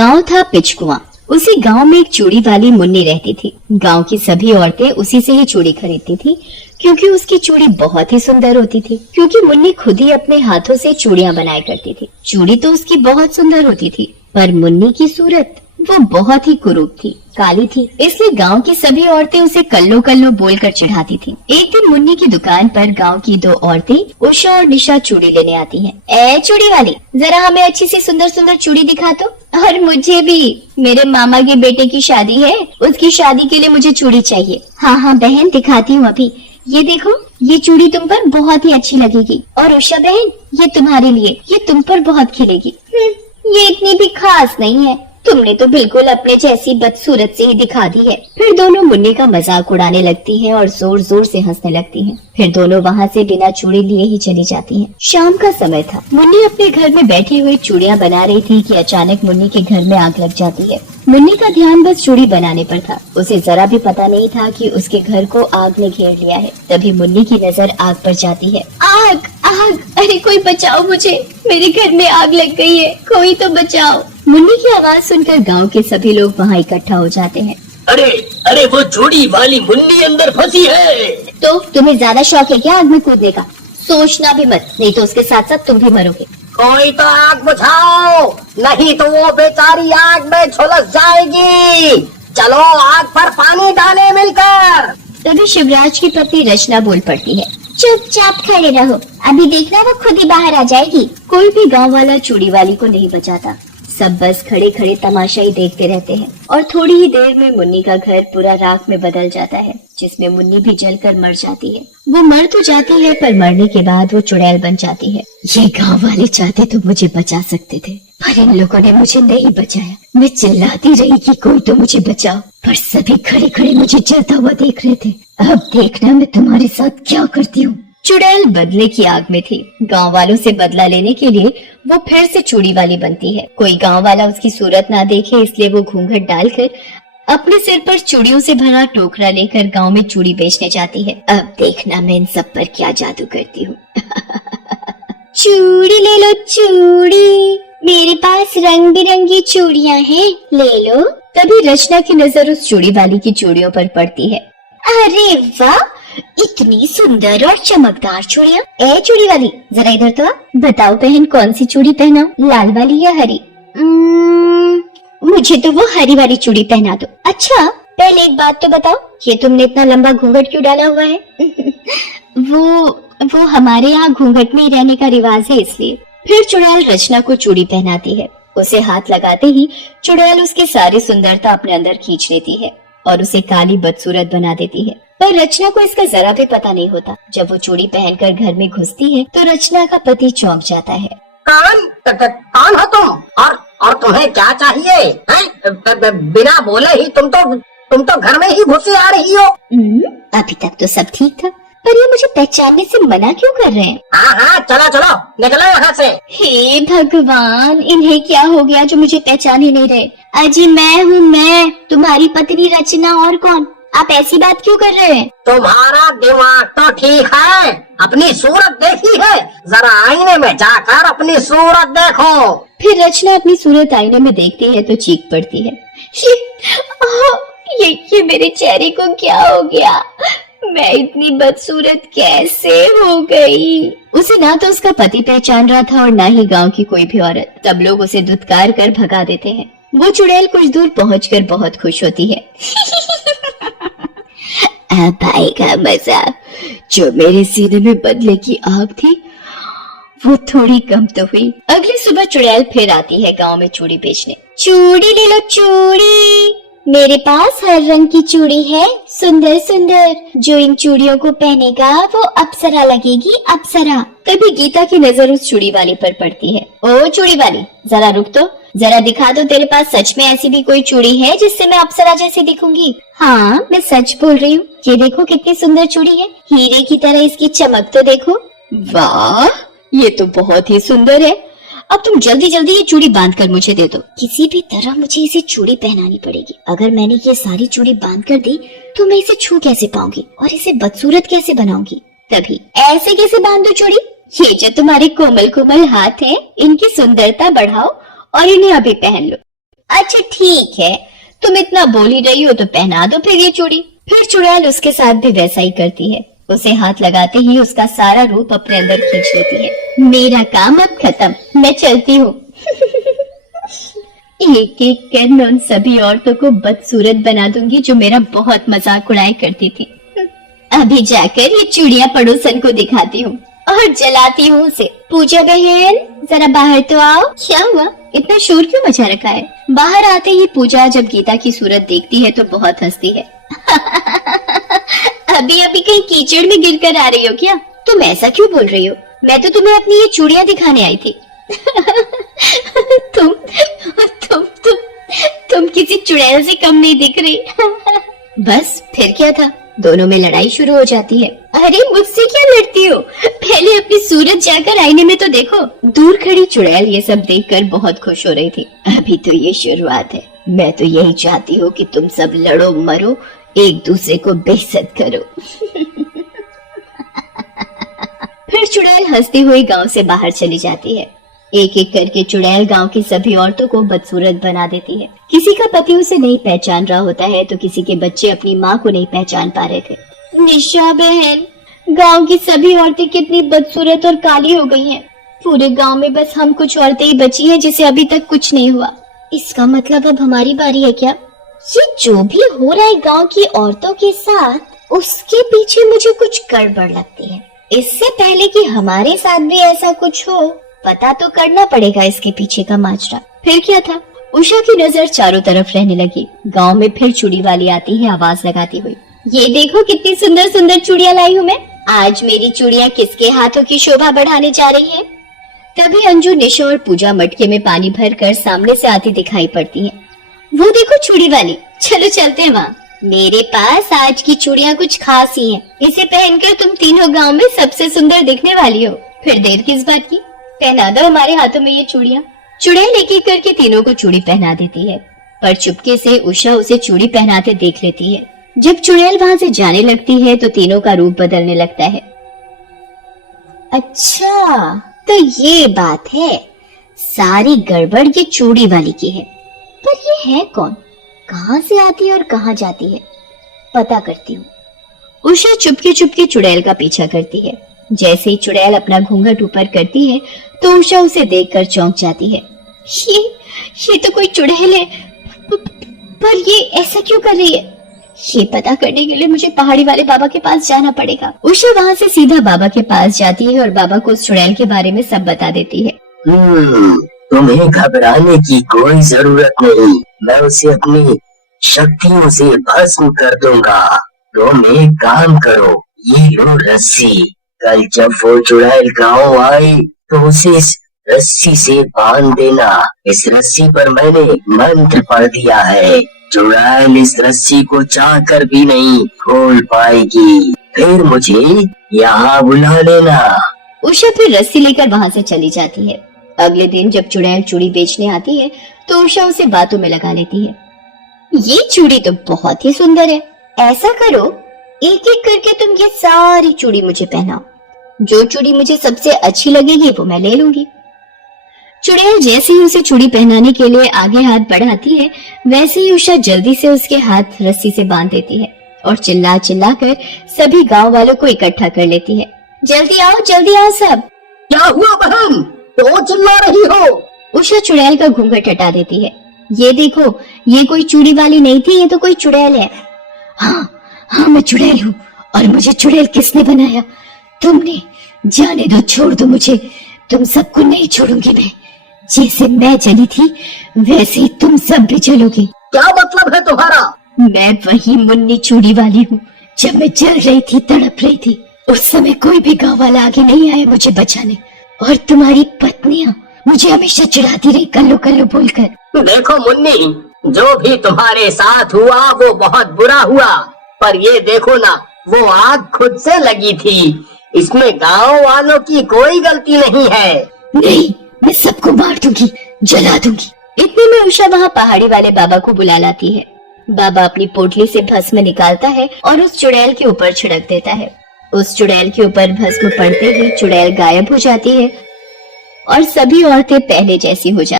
गांव था पिचकुआ। उसी गांव में एक चूड़ी वाली मुन्नी रहती थी। गांव की सभी औरतें उसी से ही चूड़ी खरीदती थी, क्योंकि उसकी चूड़ी बहुत ही सुंदर होती थी। क्योंकि मुन्नी खुद ही अपने हाथों से चूड़ियां बनाया करती थी। चूड़ी तो उसकी बहुत सुंदर होती थी, पर मुन्नी की सूरत वो बहुत ही कुरूप थी, काली थी। इसलिए गांव की सभी औरतें उसे कल्लो कल्लो बोलकर चिढ़ाती थी। एक दिन मुन्नी की दुकान पर गांव की दो औरतें उषा और निशा चूड़ी लेने आती हैं। ए चूड़ी वाली, जरा हमें अच्छी सी सुंदर सुंदर चूड़ी दिखा दो। और मुझे भी, मेरे मामा के बेटे की शादी है, उसकी शादी के लिए मुझे चूड़ी चाहिए। हाँ हाँ बहन, दिखाती हूँ अभी। ये देखो, ये चूड़ी तुम पर बहुत ही अच्छी लगेगी। और उषा बहन, ये तुम्हारे लिए, ये तुम पर बहुत खिलेगी। ये इतनी भी खास नहीं है, तुमने तो बिल्कुल अपने जैसी बदसूरत से ही दिखा दी है। फिर दोनों मुन्नी का मजाक उड़ाने लगती हैं और जोर जोर से हंसने लगती हैं। फिर दोनों वहाँ से बिना चूड़ी लिए ही चली जाती हैं। शाम का समय था। मुन्नी अपने घर में बैठी हुई चूड़ियाँ बना रही थी कि अचानक मुन्नी के घर में आग लग जाती है। मुन्नी का ध्यान बस चूड़ी बनाने पर था। उसे जरा भी पता नहीं था कि उसके घर को आग ने घेर लिया है। तभी मुन्नी की नजर आग पर जाती है। आग आग, अरे कोई बचाओ मुझे, मेरे घर में आग लग गई है, कोई तो बचाओ। मुन्नी की आवाज सुनकर गांव के सभी लोग वहाँ इकट्ठा हो जाते हैं। अरे अरे, वो चूड़ी वाली मुन्नी अंदर फंसी है। तो तुम्हें ज्यादा शौक है क्या आग में कूदने का? सोचना भी मत, नहीं तो उसके साथ साथ तुम भी मरोगे। कोई तो आग बुझाओ, नहीं तो वो बेचारी आग में झुलस जाएगी। चलो आग पर पानी डाले मिलकर। तभी शिवराज की पत्नी रचना बोल पड़ती है। चुपचाप खड़े रहो, अभी देखना वो खुद ही बाहर आ जाएगी। कोई भी गांव वाला चूड़ी वाली को नहीं बचाता। सब बस खड़े खड़े तमाशा ही देखते रहते हैं। और थोड़ी ही देर में मुन्नी का घर पूरा राख में बदल जाता है, जिसमें मुन्नी भी जलकर मर जाती है। वो मर तो जाती है, पर मरने के बाद वो चुड़ैल बन जाती है। ये गांव वाले चाहते तो मुझे बचा सकते थे, पर इन लोगों ने मुझे नहीं बचाया। मैं चिल्लाती रही कि कोई तो मुझे बचाओ, पर सभी खड़े खड़े मुझे जलता हुआ देख रहे थे। अब देखना मैं तुम्हारे साथ क्या करती हूँ। चुड़ैल बदले की आग में थी। गांव वालों से बदला लेने के लिए वो फिर से चूड़ी वाली बनती है। कोई गांव वाला उसकी सूरत ना देखे, इसलिए वो घूंघट डालकर अपने सिर पर चूड़ियों से भरा टोकरा लेकर गांव में चूड़ी बेचने जाती है। अब देखना मैं इन सब पर क्या जादू करती हूँ। चूड़ी ले लो चूड़ी, मेरे पास रंग बिरंगी चूड़ियाँ हैं, ले लो। तभी रचना की नजर उस चूड़ी वाली की चूड़ियों पर पड़ती है। अरे वाह, इतनी सुंदर और चमकदार चूड़ियाँ। ए चूड़ी वाली, जरा इधर तो आ। बताओ बहन, कौन सी चूड़ी पहनाऊं, लाल वाली या हरी? मुझे तो वो हरी वाली चूड़ी पहना दो। अच्छा, पहले एक बात तो बताओ, ये तुमने इतना लंबा घूंघट क्यों डाला हुआ है? वो हमारे यहाँ घूंघट में ही रहने का रिवाज है, इसलिए। फिर चुड़ैल रचना को चूड़ी पहनाती है। उसे हाथ लगाते ही चुड़ैल उसकी सारी सुंदरता अपने अंदर खींच लेती है और उसे काली बदसूरत बना देती है। पर रचना को इसका जरा भी पता नहीं होता। जब वो चूड़ी पहनकर घर में घुसती है तो रचना का पति चौंक जाता है। कौन हो तुम और तुम्हें क्या चाहिए? हैं? बिना बोले ही तुम तो घर में ही घुसी आ रही हो। अभी तक तो सब ठीक था, पर ये मुझे पहचानने से मना क्यों कर रहे हैं? हाँ, चलो निकलो यहाँ से। हे भगवान, इन्हें क्या हो गया जो मुझे पहचान ही नहीं रहे? अजी मैं हूँ, मैं तुम्हारी पत्नी रचना। और कौन? आप ऐसी बात क्यों कर रहे हैं? तुम्हारा दिमाग तो ठीक है, अपनी सूरत देखी है? जरा आईने में जाकर अपनी सूरत देखो। फिर रचना अपनी सूरत आईने में देखती है तो चीख पड़ती है। ये मेरे चेहरे को क्या हो गया? मैं इतनी बदसूरत कैसे हो गई? उसे ना तो उसका पति पहचान रहा था और ना ही गांव की कोई भी औरत। सब लोग उसे धुतकार कर भगा देते हैं। वो चुड़ैल कुछ दूर पहुंचकर बहुत खुश होती है। अब आएगा मजा। जो मेरे सीने में बदले की आग थी, वो थोड़ी कम तो हुई। अगली सुबह चुड़ैल फिर आती है गांव में चूड़ी बेचने। चूड़ी ले लो चूड़ी, मेरे पास हर रंग की चूड़ी है, सुंदर सुंदर। जो इन चूड़ियों को पहनेगा वो अप्सरा लगेगी, अप्सरा। तभी गीता की नजर उस चूड़ी वाली पर पड़ती है। ओ चूड़ी वाली, जरा रुक तो, जरा दिखा दो, तेरे पास सच में ऐसी भी कोई चूड़ी है जिससे मैं अप्सरा जैसी दिखूंगी? हाँ, मैं सच बोल रही हूँ। ये देखो कितनी सुंदर चूड़ी है, हीरे की तरह इसकी चमक तो देखो। वाह, ये तो बहुत ही सुंदर है। अब तुम जल्दी जल्दी ये चूड़ी बांध कर मुझे दे दो। किसी भी तरह मुझे इसे चूड़ी पहनानी पड़ेगी। अगर मैंने ये सारी चूड़ी बांध कर दी तो मैं इसे छू कैसे पाऊंगी और इसे बदसूरत कैसे बनाऊंगी? तभी ऐसे कैसे बांध दो चूड़ी? ये जो तुम्हारे कोमल कोमल हाथ हैं, इनकी सुंदरता बढ़ाओ और इन्हें अभी पहन लो। अच्छा ठीक है, तुम इतना बोल ही रही हो तो पहना दो फिर ये चूड़ी। फिर चुड़ैल उसके साथ भी वैसा ही करती है। उसे हाथ लगाते ही उसका सारा रूप अपने अंदर खींच लेती है। मेरा काम अब खत्म, मैं चलती हूँ। एक एक कर मैं उन सभी औरतों को बदसूरत बना दूंगी जो मेरा बहुत मजाक उड़ाया करती थी। अभी जाकर ये चूड़ियां पड़ोसन को दिखाती हूँ और जलाती हूँ उसे। पूजा बहन जरा बाहर तो आओ। क्या हुआ, इतना शोर क्यों मचा रखा है? बाहर आते ही पूजा जब गीता की सूरत देखती है तो बहुत हंसती है। अभी अभी कहीं कीचड़ में गिरकर आ रही हो क्या? तुम ऐसा क्यों बोल रही हो? मैं तो तुम्हें अपनी ये चूड़ियां दिखाने आई थी। तुम तुम तुम तुम किसी चुड़ैल से कम नहीं दिख रही। बस फिर क्या था, दोनों में लड़ाई शुरू हो जाती है। अरे मुझसे क्या लड़ती हो, पहले अपनी सूरत जाकर आईने में तो देखो। दूर खड़ी चुड़ैल ये सब देखकर बहुत खुश हो रही थी। अभी तो ये शुरुआत है, मैं तो यही चाहती हूँ कि तुम सब लड़ो मरो, एक दूसरे को बेइज्जत करो। फिर चुड़ैल हंसती हुई गांव से बाहर चली जाती है। एक एक करके चुड़ैल गांव की सभी औरतों को बदसूरत बना देती है। किसी का पति उसे नहीं पहचान रहा होता है तो किसी के बच्चे अपनी माँ को नहीं पहचान पा रहे थे। निशा बहन, गांव की सभी औरतें कितनी बदसूरत और काली हो गई हैं। पूरे गांव में बस हम कुछ औरतें ही बची हैं जिसे अभी तक कुछ नहीं हुआ। इसका मतलब अब हमारी बारी है क्या? ये जो भी हो रहा है गांव की औरतों के साथ, उसके पीछे मुझे कुछ गड़बड़ लगती है। इससे पहले कि हमारे साथ भी ऐसा कुछ हो, पता तो करना पड़ेगा इसके पीछे का माजरा। फिर क्या था, उषा की नजर चारों तरफ रहने लगी। गांव में फिर चूड़ी वाली आती है आवाज लगाती हुई। ये देखो कितनी सुंदर सुंदर चूड़ियां लाई हूँ मैं। आज मेरी चूड़ियां किसके हाथों की शोभा बढ़ाने जा रही है? तभी अंजू, निशा और पूजा मटके में पानी भर कर सामने से आती दिखाई पड़ती है। वो देखो चूड़ी वाली, चलो चलते हैं वहाँ। मेरे पास आज की चूड़ियां कुछ खास ही हैं। इसे पहनकर तुम तीनों गांव में सबसे सुंदर दिखने वाली हो। फिर देर किस बात की, पहना दो हमारे हाथों में ये चूड़ियां। चुड़ैल एक एक करके तीनों को चूड़ी पहना देती है, पर चुपके से उषा उसे चूड़ी पहनाते देख लेती है। जब चुड़ैल वहाँ से जाने लगती है तो तीनों का रूप बदलने लगता है। अच्छा, तो ये बात है, सारी गड़बड़ ये चूड़ी वाली की है। पर ये है कौन, कहाँ से आती है और कहाँ जाती है? पता करती हूँ। उषा चुपके चुपके चुड़ैल का पीछा करती है। जैसे ही चुड़ैल अपना घूंघट ऊपर करती है तो उषा उसे देखकर चौंक जाती है। ये तो कोई चुड़ैल है, पर ये ऐसा क्यों कर रही है? ये पता करने के लिए मुझे पहाड़ी वाले बाबा के पास जाना पड़ेगा। उषा वहाँ से सीधा बाबा के पास जाती है और बाबा को उस चुड़ैल के बारे में सब बता देती है। तुम्हें घबराने की कोई जरूरत नहीं, मैं उसे अपनी शक्तियों से भस्म कर दूंगा। तुम एक काम करो, ये लो रस्सी। कल जब वो चुड़ैल गाँव आई तो उसे इस रस्सी से बांध देना। इस रस्सी पर मैंने मंत्र पढ़ दिया है। चुड़ैल इस रस्सी को चाहकर भी नहीं खोल पाएगी। फिर मुझे यहाँ बुला लेना। उषा फिर रस्सी लेकर वहाँ से चली जाती है। अगले दिन जब चुड़ैल चूड़ी बेचने आती है तो उषा उसे बातों में लगा लेती है। ये चूड़ी तो बहुत ही सुंदर है, ऐसा करो एक एक करके तुम ये सारी चूड़ी मुझे पहनाओ। जो चूड़ी मुझे सबसे अच्छी लगेगी वो मैं ले लूंगी। चुड़ैल जैसे ही उसे चूड़ी पहनाने के लिए आगे हाथ बढ़ाती है, वैसे ही उषा जल्दी से उसके हाथ रस्सी से बांध देती है और चिल्ला चिल्ला कर सभी गांव वालों को इकट्ठा कर लेती है। जल्दी आओ सब। क्या हुआ बहन, तो चिल्ला रही हो? उषा चुड़ैल का घूंघट हटा देती है। ये देखो, ये कोई चूड़ी वाली नहीं थी, ये तो कोई चुड़ैल है। हाँ मैं चुड़ैल हूँ, और मुझे चुड़ैल किसने बनाया? तुमने। जाने दो, छोड़ दो मुझे, तुम सबको नहीं छोड़ूंगी मैं। जैसे मैं जली थी वैसे ही तुम सब भी जलोगे। क्या मतलब है तुम्हारा? मैं वही मुन्नी चूड़ी वाली हूँ। जब मैं जल रही थी, तड़प रही थी, उस समय कोई भी गाँव वाला आगे नहीं आया मुझे बचाने, और तुम्हारी पत्नियां मुझे हमेशा चिढ़ाती रही कल्लो कल्लो बोलकर। देखो मुन्नी, जो भी तुम्हारे साथ हुआ वो बहुत बुरा हुआ, पर ये देखो ना, वो आग खुद से लगी थी। इसमें गांव वालों की कोई गलती नहीं है। नहीं, मैं सबको मार दूंगी, जला दूंगी। इतने में उषा वहाँ पहाड़ी वाले बाबा को बुला लाती है। बाबा अपनी पोटली से भस्म निकालता है और उस चुड़ैल के ऊपर छिड़क देता है। उस चुड़ैल के ऊपर भस्म पड़ते ही चुड़ैल गायब हो जाती है और सभी औरतें पहले जैसी हो जाती